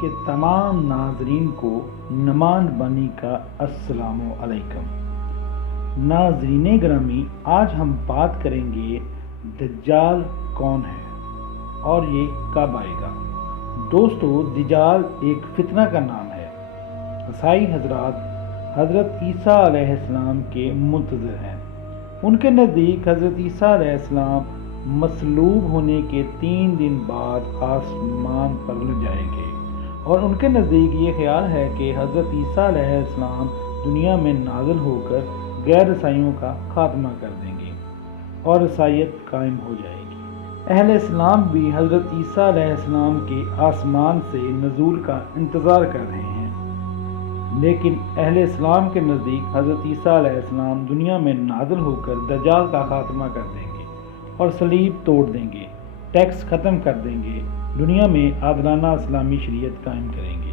کے تمام ناظرین کو نمان بانی کا السلام علیکم۔ ناظرین گرامی، آج ہم بات کریں گے دجال کون ہے اور یہ کب آئے گا۔ دوستو، دجال ایک فتنہ کا نام ہے۔ عیسائی حضرات حضرت عیسیٰ علیہ السلام کے منتظر ہیں۔ ان کے نزدیک حضرت عیسیٰ علیہ السلام مصلوب ہونے کے 3 دن بعد آسمان پر جائیں گے، اور ان کے نزدیک یہ خیال ہے کہ حضرت عیسیٰ علیہ السلام دنیا میں نازل ہو کر غیر عیسائیوں کا خاتمہ کر دیں گے اور عیسائیت قائم ہو جائے گی۔ اہل اسلام بھی حضرت عیسیٰ علیہ السلام کے آسمان سے نزول کا انتظار کر رہے ہیں، لیکن اہل اسلام کے نزدیک حضرت عیسیٰ علیہ السلام دنیا میں نازل ہو کر دجال کا خاتمہ کر دیں گے اور صلیب توڑ دیں گے، ٹیکس ختم کر دیں گے، دنیا میں عادلانہ اسلامی شریعت قائم کریں گے۔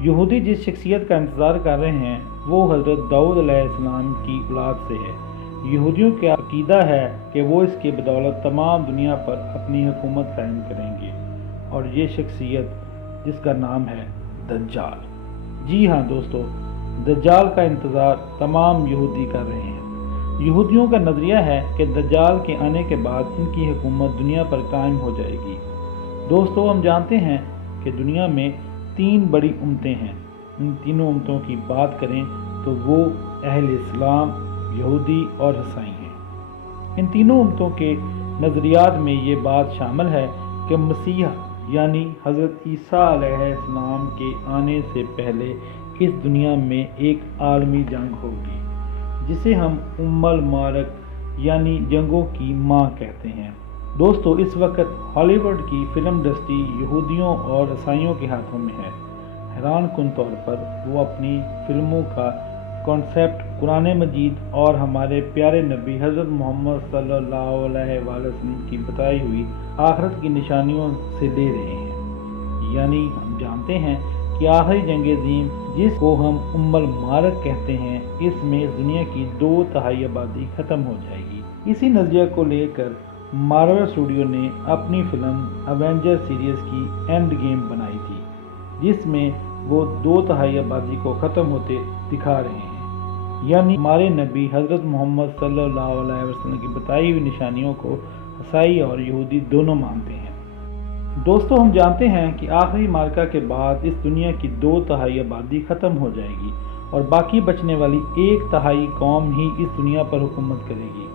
یہودی جس شخصیت کا انتظار کر رہے ہیں وہ حضرت داؤد علیہ السلام کی اولاد سے ہے۔ یہودیوں کا عقیدہ ہے کہ وہ اس کے بدولت تمام دنیا پر اپنی حکومت قائم کریں گے، اور یہ شخصیت جس کا نام ہے دجال۔ جی ہاں دوستو، دجال کا انتظار تمام یہودی کر رہے ہیں۔ یہودیوں کا نظریہ ہے کہ دجال کے آنے کے بعد ان کی حکومت دنیا پر قائم ہو جائے گی۔ دوستو، ہم جانتے ہیں کہ دنیا میں 3 بڑی امتیں ہیں۔ ان تینوں امتوں کی بات کریں تو وہ اہل اسلام، یہودی اور عیسائی ہیں۔ ان تینوں امتوں کے نظریات میں یہ بات شامل ہے کہ مسیح یعنی حضرت عیسیٰ علیہ السلام کے آنے سے پہلے اس دنیا میں ایک عالمی جنگ ہوگی، جسے ہم المعارک یعنی جنگوں کی ماں کہتے ہیں۔ دوستو، اس وقت ہالی ووڈ کی فلم انڈسٹری یہودیوں اور عیسائیوں کے ہاتھوں میں ہے۔ حیران کن طور پر وہ اپنی فلموں کا کانسیپٹ قرآن مجید اور ہمارے پیارے نبی حضرت محمد صلی اللہ علیہ وآلہ وسلم کی بتائی ہوئی آخرت کی نشانیوں سے لے رہے ہیں۔ یعنی ہم جانتے ہیں کہ آخری جنگ عظیم، جس کو ہم المعارک کہتے ہیں، اس میں دنیا کی 2/3 آبادی ختم ہو جائے گی۔ اسی نظریہ کو لے کر مارول اسٹوڈیو نے اپنی فلم ایونجر سیریز کی اینڈ گیم بنائی تھی، جس میں وہ 2/3 آبادی کو ختم ہوتے دکھا رہے ہیں۔ یعنی ہمارے نبی حضرت محمد صلی اللہ علیہ وسلم کی بتائی ہوئی نشانیوں کو عیسائی اور یہودی دونوں مانتے ہیں۔ دوستو، ہم جانتے ہیں کہ آخری معرکہ کے بعد اس دنیا کی 2/3 آبادی ختم ہو جائے گی اور باقی بچنے والی 1/3 قوم ہی اس دنیا پر حکومت کرے گی۔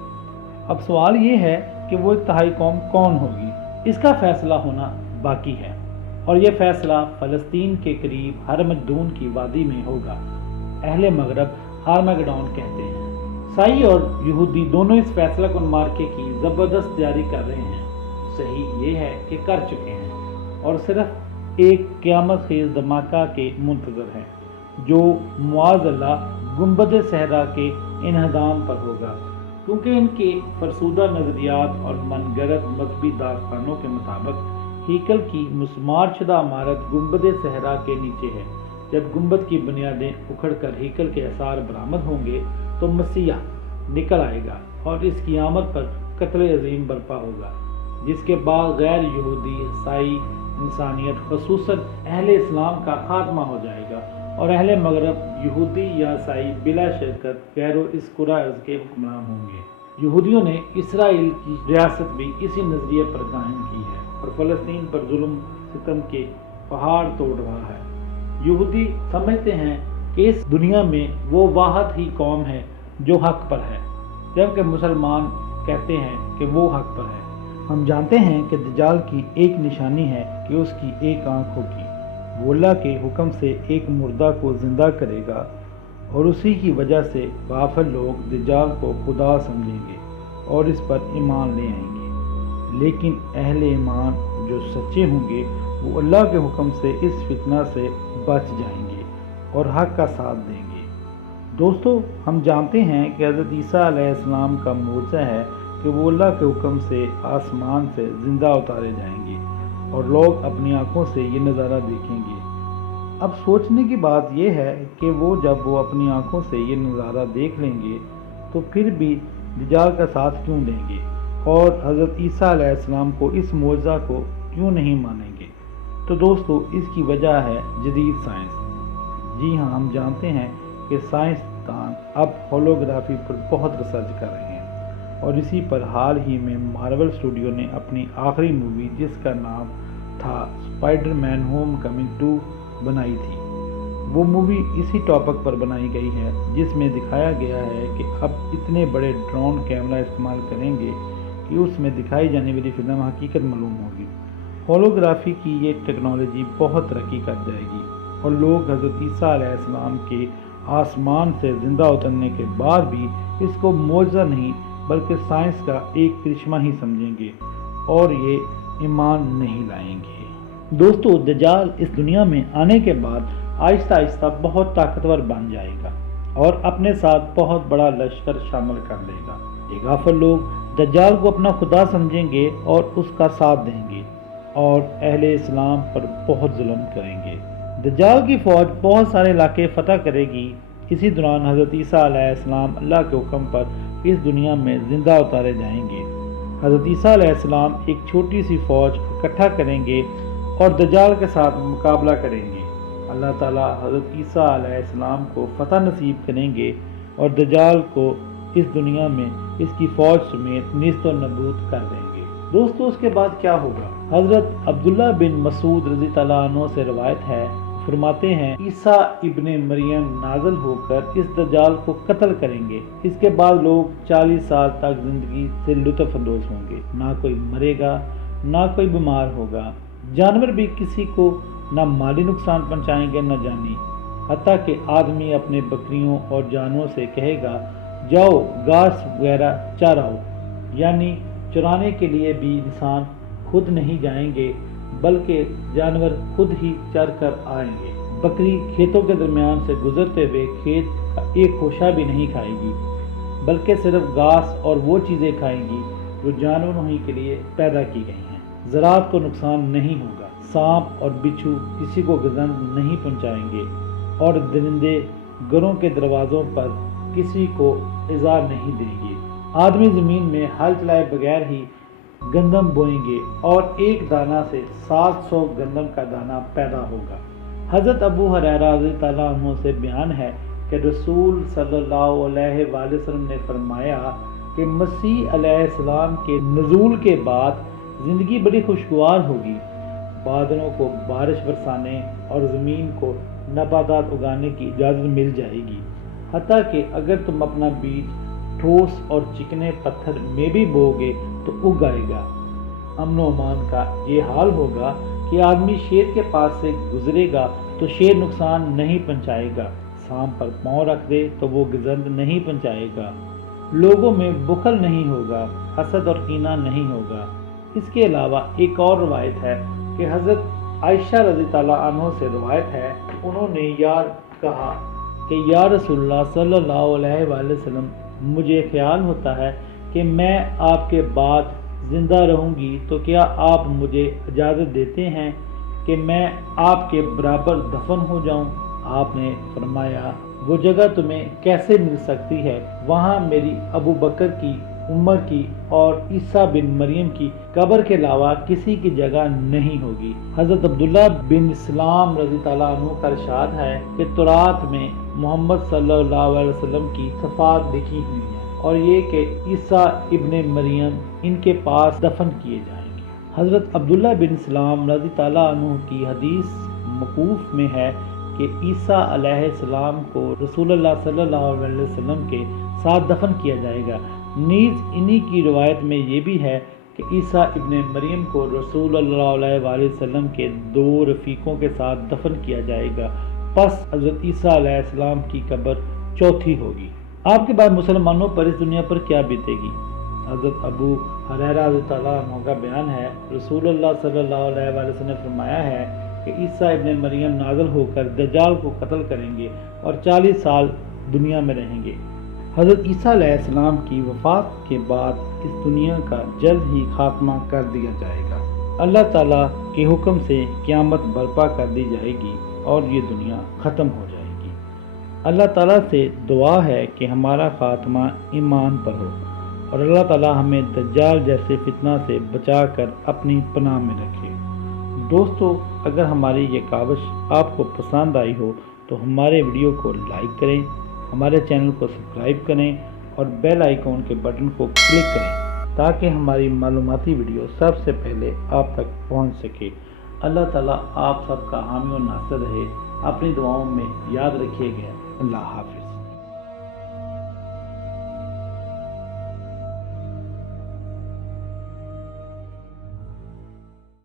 اب سوال یہ ہے کہ وہ 1/3 قوم کون ہوگی؟ اس کا فیصلہ ہونا باقی ہے، اور یہ فیصلہ فلسطین کے قریب ہرمجدون کی وادی میں ہوگا۔ اہل مغرب ہارمگڈون کہتے ہیں۔ عیسائی اور یہودی دونوں اس فیصلہ کن معرکے کی زبردست تیاری کر رہے ہیں۔ صحیح یہ ہے کہ کر چکے ہیں، اور صرف ایک قیامت خیز دھماکہ کے منتظر ہیں، جو معاذ اللہ گنبد صحرا کے انہدام پر ہوگا، کیونکہ ان کے فرسودہ نظریات اور من گھڑت مذہبی داستانوں کے مطابق ہیکل کی مسمار شدہ عمارت گنبد صحرا کے نیچے ہے۔ جب گنبد کی بنیادیں اکھڑ کر ہیکل کے آثار برآمد ہوں گے تو مسیح نکل آئے گا اور اس کی آمد پر قتل عظیم برپا ہوگا، جس کے بعد غیر یہودی، عیسائی، انسانیت خصوصاً اہل اسلام کا خاتمہ ہو جائے گا، اور اہل مغرب یہودی یا عیسائی بلا شرکت غیر اس کرہ ارض کے حکمران ہوں گے۔ یہودیوں نے اسرائیل کی ریاست بھی اسی نظریے پر قائم کی ہے اور فلسطین پر ظلم ستم کے پہاڑ توڑ رہا ہے۔ یہودی سمجھتے ہیں کہ اس دنیا میں وہ واحد ہی قوم ہے جو حق پر ہے، جبکہ مسلمان کہتے ہیں کہ وہ حق پر ہے۔ ہم جانتے ہیں کہ دجال کی ایک نشانی ہے کہ اس کی ایک آنکھ ہوگی۔ وہ اللہ کے حکم سے ایک مردہ کو زندہ کرے گا، اور اسی کی وجہ سے غافل لوگ دجال کو خدا سمجھیں گے اور اس پر ایمان لے آئیں گے، لیکن اہل ایمان جو سچے ہوں گے وہ اللہ کے حکم سے اس فتنہ سے بچ جائیں گے اور حق کا ساتھ دیں گے۔ دوستو، ہم جانتے ہیں کہ حضرت عیسیٰ علیہ السلام کا معجزہ ہے کہ وہ اللہ کے حکم سے آسمان سے زندہ اتارے جائیں گے اور لوگ اپنی آنکھوں سے یہ نظارہ دیکھیں گے۔ اب سوچنے کی بات یہ ہے کہ جب وہ اپنی آنکھوں سے یہ نظارہ دیکھ لیں گے تو پھر بھی دجال کا ساتھ کیوں دیں گے اور حضرت عیسیٰ علیہ السلام کو اس معجزہ کو کیوں نہیں مانیں گے؟ تو دوستو اس کی وجہ ہے جدید سائنس۔ جی ہاں، ہم جانتے ہیں کہ سائنسدان اب ہولوگرافی پر بہت ریسرچ کر رہے ہیں، اور اسی پر حال ہی میں مارول اسٹوڈیو نے اپنی آخری مووی جس کا نام تھا اسپائڈر مین ہوم کمنگ 2 بنائی تھی۔ وہ مووی اسی ٹاپک پر بنائی گئی ہے جس میں دکھایا گیا ہے کہ اب اتنے بڑے ڈرون کیمرہ استعمال کریں گے کہ اس میں دکھائی جانے والی فلم حقیقت معلوم ہوگی۔ ہولوگرافی کی یہ ٹیکنالوجی بہت ترقی کر جائے گی، اور لوگ حضرت عیسیٰ علیہ السلام کے آسمان سے زندہ اترنے کے بعد بھی اس کو معجزہ نہیں بلکہ سائنس کا ایک کرشمہ ہی سمجھیں گے اور یہ ایمان نہیں لائیں گے۔ دوستو، دجال اس دنیا میں آنے کے بعد آہستہ آہستہ بہت طاقتور بن جائے گا اور اپنے ساتھ بہت بڑا لشکر شامل کر لے گا۔ یہ غافل لوگ دجال کو اپنا خدا سمجھیں گے اور اس کا ساتھ دیں گے اور اہل اسلام پر بہت ظلم کریں گے۔ دجال کی فوج بہت سارے علاقے فتح کرے گی۔ اسی دوران حضرت عیسیٰ علیہ السلام اللہ کے حکم پر اس دنیا میں زندہ اتارے جائیں گے۔ حضرت عیسیٰ علیہ السلام ایک چھوٹی سی فوج اکٹھا کریں گے اور دجال کے ساتھ مقابلہ کریں گے۔ اللہ تعالیٰ حضرت عیسیٰ علیہ السلام کو فتح نصیب کریں گے اور دجال کو اس دنیا میں اس کی فوج سمیت نیست و نابود کر دیں گے۔ دوستو، اس کے بعد کیا ہوگا؟ حضرت عبداللہ بن مسعود رضی اللہ عنہ سے روایت ہے، فرماتے ہیں عیسیٰ ابن مریم نازل ہو کر اس دجال کو قتل کریں گے۔ اس کے بعد لوگ 40 سال تک زندگی سے لطف اندوز ہوں گے، نہ کوئی مرے گا نہ کوئی بیمار ہوگا، جانور بھی کسی کو نہ مالی نقصان پہنچائیں گے نہ جانی، حتیٰ کہ آدمی اپنے بکریوں اور جانوروں سے کہے گا جاؤ گھاس وغیرہ چراؤ، یعنی چرانے کے لیے بھی انسان خود نہیں جائیں گے بلکہ جانور خود ہی چر کر آئیں گے۔ بکری کھیتوں کے درمیان سے گزرتے ہوئے کھیت کا ایک خوشہ بھی نہیں کھائے گی بلکہ صرف گھاس اور وہ چیزیں کھائیں گی جو جانوروں ہی کے لیے پیدا کی گئی ہیں۔ زراعت کو نقصان نہیں ہوگا، سانپ اور بچھو کسی کو گزند نہیں پہنچائیں گے، اور درندے گھروں کے دروازوں پر کسی کو ایذا نہیں دیں گے۔ آدمی زمین میں ہل چلائے بغیر ہی گندم بوئیں گے اور ایک دانہ سے 700 گندم کا دانہ پیدا ہوگا۔ حضرت ابو ہریرہ رضی اللہ عنہ سے بیان ہے کہ رسول صلی اللہ علیہ وآلہ وسلم نے فرمایا کہ مسیح علیہ السلام کے نزول کے بعد زندگی بڑی خوشگوار ہوگی، بادلوں کو بارش برسانے اور زمین کو نباتات اگانے کی اجازت مل جائے گی، حتیٰ کہ اگر تم اپنا بیج ٹھوس اور چکنے پتھر میں بھی بو گے تو اگ آئے گا۔ امن و امان کا یہ حال ہوگا کہ آدمی شیر کے پاس سے گزرے گا تو شیر نقصان نہیں پہنچائے گا، سانپ پر پاؤں رکھ دے تو وہ گزند نہیں پہنچائے گا، لوگوں میں بخل نہیں ہوگا، حسد اور کینہ نہیں ہوگا۔ اس کے علاوہ ایک اور روایت ہے کہ حضرت عائشہ رضی اللہ عنہ سے روایت ہے، انہوں نے کہا کہ یا رسول اللہ صلی اللہ علیہ وآلہ وسلم، مجھے خیال ہوتا ہے کہ میں آپ کے بعد زندہ رہوں گی، تو کیا آپ مجھے اجازت دیتے ہیں کہ میں آپ کے برابر دفن ہو جاؤں؟ آپ نے فرمایا وہ جگہ تمہیں کیسے مل سکتی ہے؟ وہاں میری ابو بکر کی، عمر کی اور عیسیٰ بن مریم کی قبر کے علاوہ کسی کی جگہ نہیں ہوگی۔ حضرت عبداللہ بن سلام رضی اللہ عنہ کا ارشاد ہے کہ تورات میں محمد صلی اللہ علیہ وسلم کی صفات لکھی ہوئی ہیں اور یہ کہ عیسیٰ ابن مریم ان کے پاس دفن کیے جائیں گے۔ حضرت عبداللہ بن سلام رضی اللہ عنہ کی حدیث موقوف میں ہے کہ عیسیٰ علیہ السلام کو رسول اللہ صلی اللہ علیہ وسلم کے ساتھ دفن کیا جائے گا۔ نیز انہی کی روایت میں یہ بھی ہے کہ عیسیٰ ابن مریم کو رسول اللہ علیہ وآلہ وسلم کے 2 رفیقوں کے ساتھ دفن کیا جائے گا، پس حضرت عیسیٰ علیہ السلام کی قبر چوتھی ہوگی۔ آپ کے بعد مسلمانوں پر اس دنیا پر کیا بیتے گی؟ حضرت ابو ہریرہ رضی اللہ عنہ کا بیان ہے، رسول اللہ صلی اللہ علیہ وآلہ وسلم نے فرمایا ہے کہ عیسیٰ ابن مریم نازل ہو کر دجال کو قتل کریں گے اور 40 سال دنیا میں رہیں گے۔ حضرت عیسیٰ علیہ السلام کی وفات کے بعد اس دنیا کا جلد ہی خاتمہ کر دیا جائے گا۔ اللہ تعالیٰ کے حکم سے قیامت برپا کر دی جائے گی اور یہ دنیا ختم ہو جائے گی۔ اللہ تعالیٰ سے دعا ہے کہ ہمارا خاتمہ ایمان پر ہو اور اللہ تعالیٰ ہمیں دجال جیسے فتنہ سے بچا کر اپنی پناہ میں رکھے۔ دوستو اگر ہماری یہ کاوش آپ کو پسند آئی ہو تو ہمارے ویڈیو کو لائک کریں، ہمارے چینل کو سبسکرائب کریں اور بیل آئیکن کے بٹن کو کلک کریں تاکہ ہماری معلوماتی ویڈیو سب سے پہلے آپ تک پہنچ سکے۔ اللہ تعالیٰ آپ سب کا حامی و ناصر رہے۔ اپنی دعاؤں میں یاد رکھیے گا۔ اللہ حافظ۔